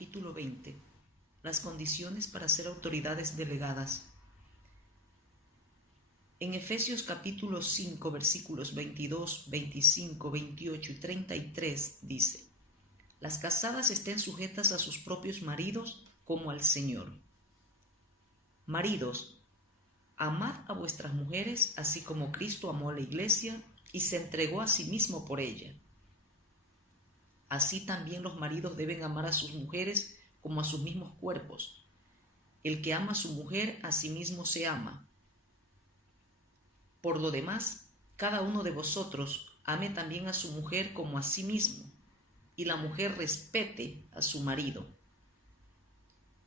Capítulo 20. Las condiciones para ser autoridades delegadas. En Efesios capítulo 5, versículos 22, 25, 28 y 33 dice: Las casadas estén sujetas a sus propios maridos como al Señor. Maridos, amad a vuestras mujeres, así como Cristo amó a la iglesia y se entregó a sí mismo por ella. Así también los maridos deben amar a sus mujeres como a sus mismos cuerpos. El que ama a su mujer, a sí mismo se ama. Por lo demás, cada uno de vosotros ame también a su mujer como a sí mismo, y la mujer respete a su marido.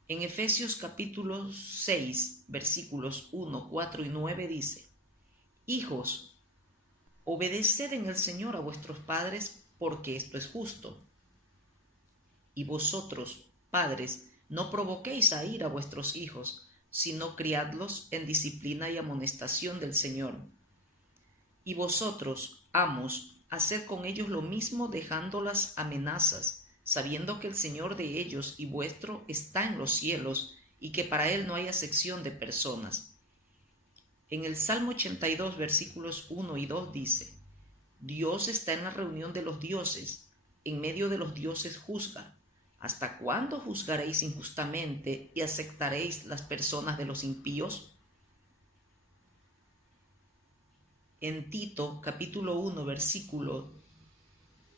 En Efesios capítulo 6, versículos 1, 4 y 9 dice: Hijos, obedeced en el Señor a vuestros padres, porque esto es justo. Y vosotros, padres, no provoquéis a ira a vuestros hijos, sino criadlos en disciplina y amonestación del Señor. Y vosotros, amos, haced con ellos lo mismo, dejando las amenazas, sabiendo que el Señor de ellos y vuestro está en los cielos, y que para él no hay acepción de personas. En el Salmo 82, versículos 1 y 2 dice: Dios está en la reunión de los dioses, en medio de los dioses juzga. ¿Hasta cuándo juzgaréis injustamente y aceptaréis las personas de los impíos? En Tito, capítulo 1, versículo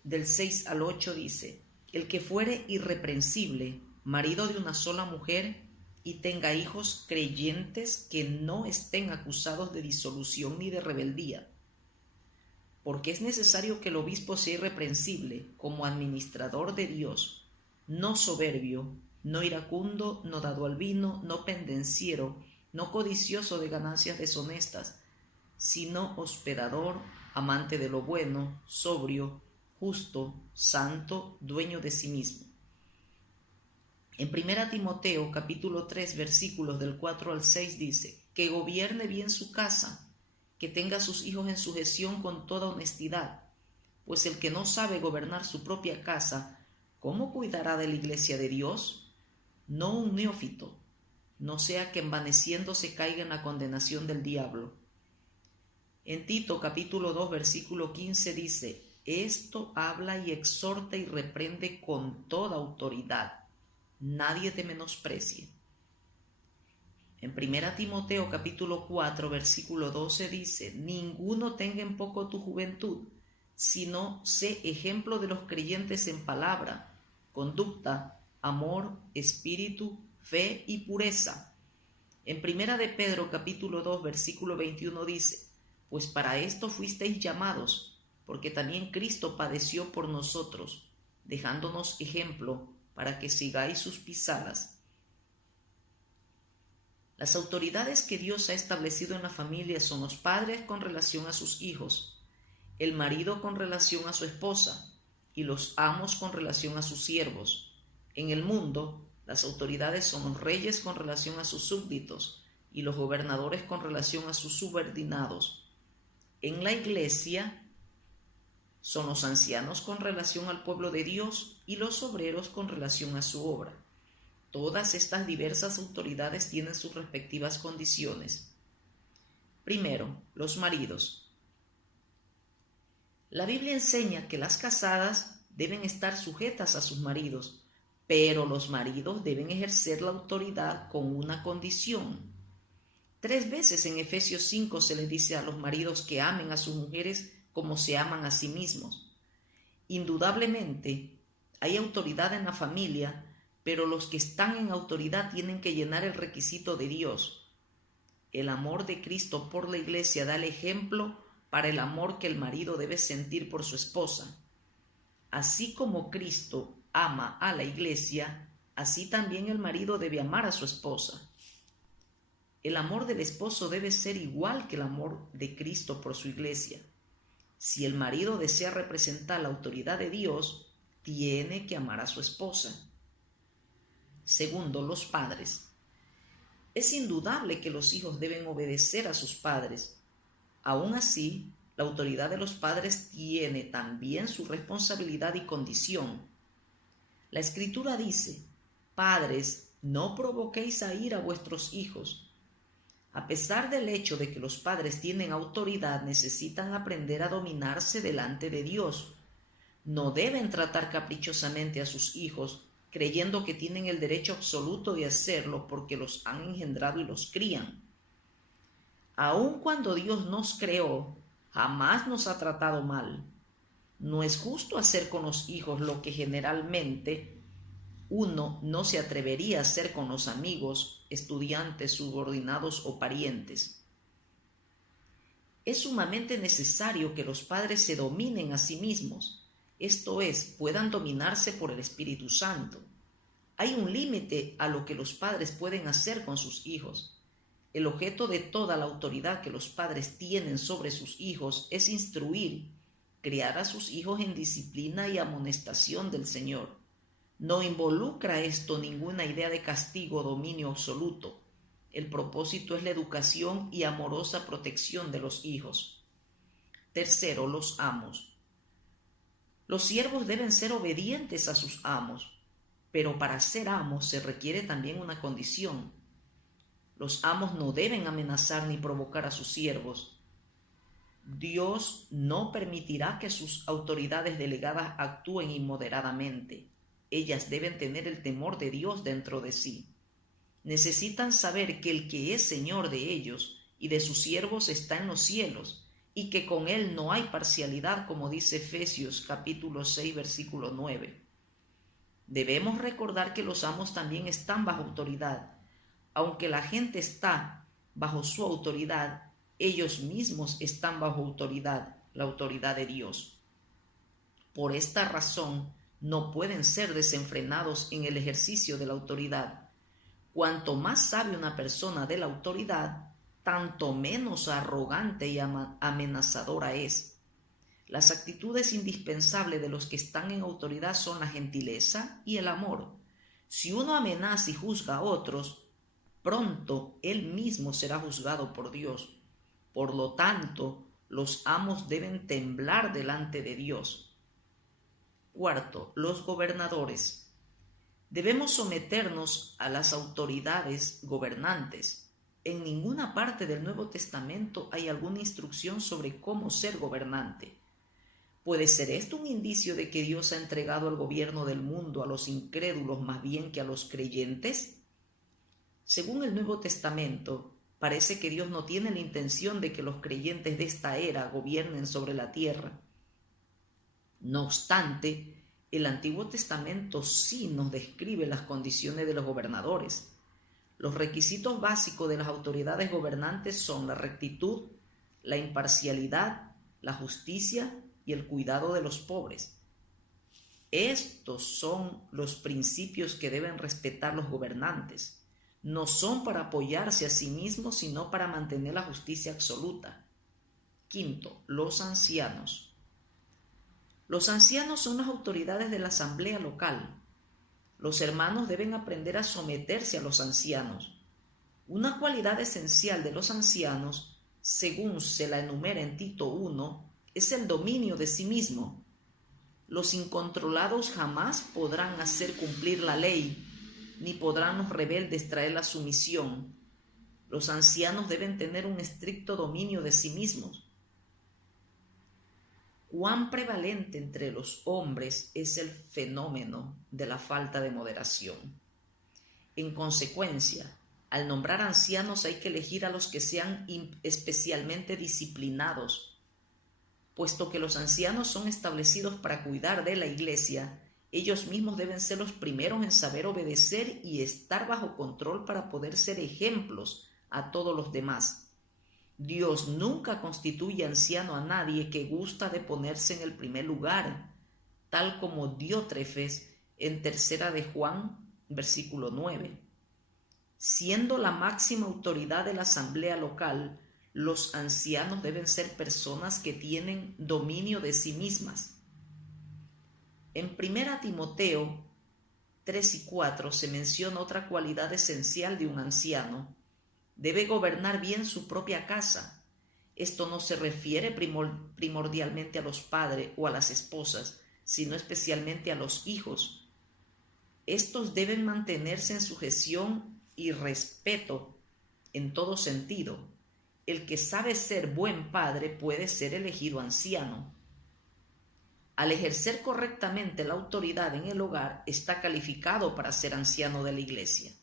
del 6 al 8 dice: El que fuere irreprensible, marido de una sola mujer, y tenga hijos creyentes que no estén acusados de disolución ni de rebeldía. Porque es necesario que el obispo sea irreprensible como administrador de Dios, no soberbio, no iracundo, no dado al vino, no pendenciero, no codicioso de ganancias deshonestas, sino hospedador, amante de lo bueno, sobrio, justo, santo, dueño de sí mismo. En 1 Timoteo capítulo 3 versículos del 4 al 6 dice: Que gobierne bien su casa, que tenga a sus hijos en sujeción con toda honestidad, pues el que no sabe gobernar su propia casa, ¿cómo cuidará de la iglesia de Dios? No un neófito, no sea que envaneciéndose caiga en la condenación del diablo. En Tito capítulo 2 versículo 15 dice: Esto habla y exhorta y reprende con toda autoridad. Nadie te menosprecie. En 1 Timoteo capítulo 4 versículo 12 dice: Ninguno tenga en poco tu juventud, sino sé ejemplo de los creyentes en palabra, conducta, amor, espíritu, fe y pureza. En 1 de Pedro capítulo 2 versículo 21 dice: Pues para esto fuisteis llamados, porque también Cristo padeció por nosotros, dejándonos ejemplo para que sigáis sus pisadas. Las autoridades que Dios ha establecido en la familia son los padres con relación a sus hijos, el marido con relación a su esposa y los amos con relación a sus siervos. En el mundo, las autoridades son los reyes con relación a sus súbditos y los gobernadores con relación a sus subordinados. En la iglesia son los ancianos con relación al pueblo de Dios y los obreros con relación a su obra. Todas estas diversas autoridades tienen sus respectivas condiciones. Primero, los maridos. La Biblia enseña que las casadas deben estar sujetas a sus maridos, pero los maridos deben ejercer la autoridad con una condición. 3 veces en Efesios 5 se les dice a los maridos que amen a sus mujeres como se aman a sí mismos. Indudablemente, hay autoridad en la familia, pero los que están en autoridad tienen que llenar el requisito de Dios. El amor de Cristo por la iglesia da el ejemplo para el amor que el marido debe sentir por su esposa. Así como Cristo ama a la iglesia, así también el marido debe amar a su esposa. El amor del esposo debe ser igual que el amor de Cristo por su iglesia. Si el marido desea representar la autoridad de Dios, tiene que amar a su esposa. Segundo, los padres. Es indudable que los hijos deben obedecer a sus padres. Aún así, la autoridad de los padres tiene también su responsabilidad y condición. La Escritura dice: Padres, no provoquéis a ira a vuestros hijos. A pesar del hecho de que los padres tienen autoridad, necesitan aprender a dominarse delante de Dios. No deben tratar caprichosamente a sus hijos, creyendo que tienen el derecho absoluto de hacerlo porque los han engendrado y los crían. Aun cuando Dios nos creó, jamás nos ha tratado mal. No es justo hacer con los hijos lo que generalmente uno no se atrevería a hacer con los amigos, estudiantes, subordinados o parientes. Es sumamente necesario que los padres se dominen a sí mismos, esto es, puedan dominarse por el Espíritu Santo. Hay un límite a lo que los padres pueden hacer con sus hijos. El objeto de toda la autoridad que los padres tienen sobre sus hijos es instruir, criar a sus hijos en disciplina y amonestación del Señor. No involucra esto ninguna idea de castigo o dominio absoluto. El propósito es la educación y amorosa protección de los hijos. Tercero, los amos. Los siervos deben ser obedientes a sus amos, pero para ser amos se requiere también una condición. Los amos no deben amenazar ni provocar a sus siervos. Dios no permitirá que sus autoridades delegadas actúen inmoderadamente. Ellas deben tener el temor de Dios dentro de sí. Necesitan saber que el que es Señor de ellos y de sus siervos está en los cielos, y que con Él no hay parcialidad, como dice Efesios capítulo 6, versículo 9. Debemos recordar que los amos también están bajo autoridad. Aunque la gente está bajo su autoridad, ellos mismos están bajo autoridad, la autoridad de Dios. Por esta razón, no pueden ser desenfrenados en el ejercicio de la autoridad. Cuanto más sabe una persona de la autoridad, tanto menos arrogante y amenazadora es. Las actitudes indispensables de los que están en autoridad son la gentileza y el amor. Si uno amenaza y juzga a otros, pronto él mismo será juzgado por Dios. Por lo tanto, los amos deben temblar delante de Dios. Cuarto, los gobernadores. Debemos someternos a las autoridades gobernantes. En ninguna parte del Nuevo Testamento hay alguna instrucción sobre cómo ser gobernante. ¿Puede ser esto un indicio de que Dios ha entregado el gobierno del mundo a los incrédulos más bien que a los creyentes? Según el Nuevo Testamento, parece que Dios no tiene la intención de que los creyentes de esta era gobiernen sobre la tierra. No obstante, el Antiguo Testamento sí nos describe las condiciones de los gobernadores. Los requisitos básicos de las autoridades gobernantes son la rectitud, la imparcialidad, la justicia y el cuidado de los pobres. Estos son los principios que deben respetar los gobernantes. No son para apoyarse a sí mismos, sino para mantener la justicia absoluta. Quinto, los ancianos. Los ancianos son las autoridades de la asamblea local. Los hermanos deben aprender a someterse a los ancianos. Una cualidad esencial de los ancianos, según se la enumera en Tito 1, es el dominio de sí mismo. Los incontrolados jamás podrán hacer cumplir la ley, ni podrán los rebeldes traer la sumisión. Los ancianos deben tener un estricto dominio de sí mismos. Cuán prevalente entre los hombres es el fenómeno de la falta de moderación. En consecuencia, al nombrar ancianos hay que elegir a los que sean especialmente disciplinados. Puesto que los ancianos son establecidos para cuidar de la iglesia, ellos mismos deben ser los primeros en saber obedecer y estar bajo control para poder ser ejemplos a todos los demás. Dios nunca constituye anciano a nadie que gusta de ponerse en el primer lugar, tal como Diótrefes en 3 de Juan, versículo 9. Siendo la máxima autoridad de la asamblea local, los ancianos deben ser personas que tienen dominio de sí mismas. En 1 Timoteo 3 y 4 se menciona otra cualidad esencial de un anciano. Debe gobernar bien su propia casa. Esto no se refiere primordialmente a los padres o a las esposas, sino especialmente a los hijos. Estos deben mantenerse en sujeción y respeto en todo sentido. El que sabe ser buen padre puede ser elegido anciano. Al ejercer correctamente la autoridad en el hogar, está calificado para ser anciano de la iglesia.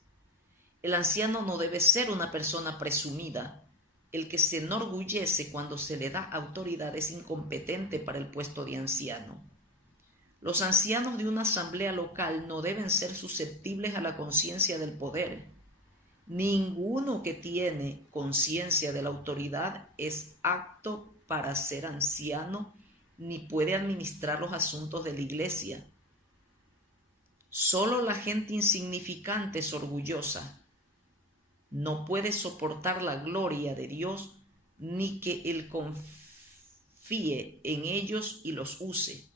El anciano no debe ser una persona presumida. El que se enorgullece cuando se le da autoridad es incompetente para el puesto de anciano. Los ancianos de una asamblea local no deben ser susceptibles a la conciencia del poder. Ninguno que tiene conciencia de la autoridad es apto para ser anciano ni puede administrar los asuntos de la iglesia. Solo la gente insignificante es orgullosa. No puede soportar la gloria de Dios ni que Él confíe en ellos y los use.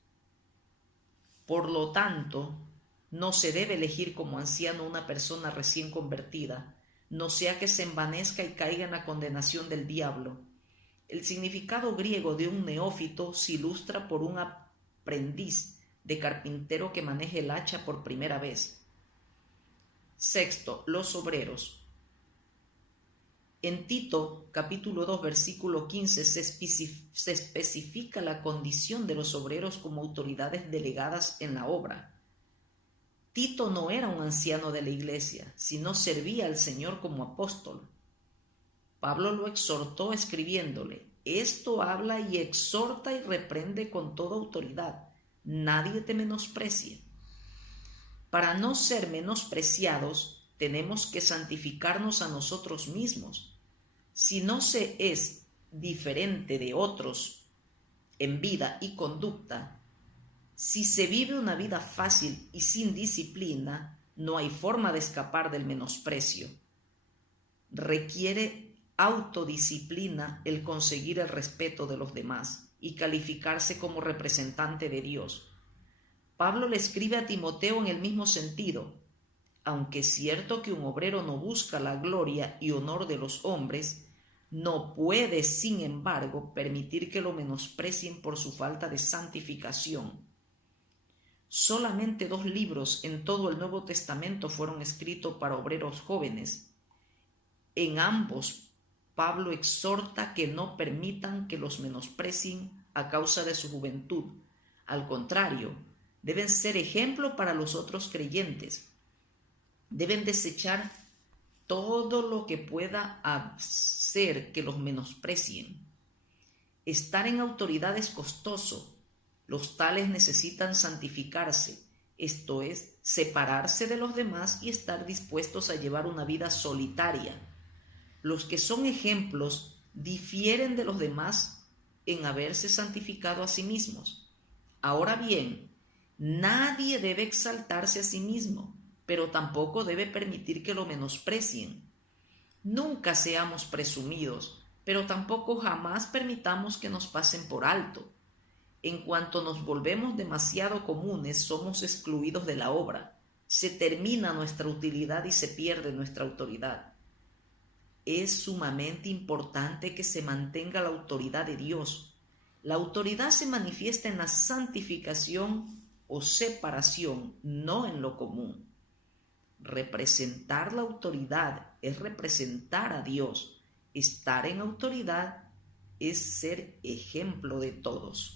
Por lo tanto, no se debe elegir como anciano una persona recién convertida, no sea que se envanezca y caiga en la condenación del diablo. El significado griego de un neófito se ilustra por un aprendiz de carpintero que maneje el hacha por primera vez. Sexto, los obreros. En Tito, capítulo 2, versículo 15, se especifica la condición de los obreros como autoridades delegadas en la obra. Tito no era un anciano de la iglesia, sino servía al Señor como apóstol. Pablo lo exhortó escribiéndole: esto habla y exhorta y reprende con toda autoridad. Nadie te menosprecie. Para no ser menospreciados, tenemos que santificarnos a nosotros mismos. Si no se es diferente de otros en vida y conducta, si se vive una vida fácil y sin disciplina, no hay forma de escapar del menosprecio. Requiere autodisciplina el conseguir el respeto de los demás y calificarse como representante de Dios. Pablo le escribe a Timoteo en el mismo sentido. Aunque es cierto que un obrero no busca la gloria y honor de los hombres, no puede, sin embargo, permitir que lo menosprecien por su falta de santificación. Solamente 2 libros en todo el Nuevo Testamento fueron escritos para obreros jóvenes. En ambos, Pablo exhorta que no permitan que los menosprecien a causa de su juventud. Al contrario, deben ser ejemplo para los otros creyentes. Deben desechar todo lo que pueda hacer que los menosprecien. Estar en autoridad es costoso. Los tales necesitan santificarse, esto es, separarse de los demás y estar dispuestos a llevar una vida solitaria. Los que son ejemplos difieren de los demás en haberse santificado a sí mismos. Ahora bien, nadie debe exaltarse a sí mismo, pero tampoco debe permitir que lo menosprecien. Nunca seamos presumidos, pero tampoco jamás permitamos que nos pasen por alto. En cuanto nos volvemos demasiado comunes, somos excluidos de la obra. Se termina nuestra utilidad y se pierde nuestra autoridad. Es sumamente importante que se mantenga la autoridad de Dios. La autoridad se manifiesta en la santificación o separación, no en lo común. Representar la autoridad es representar a Dios. Estar en autoridad es ser ejemplo de todos.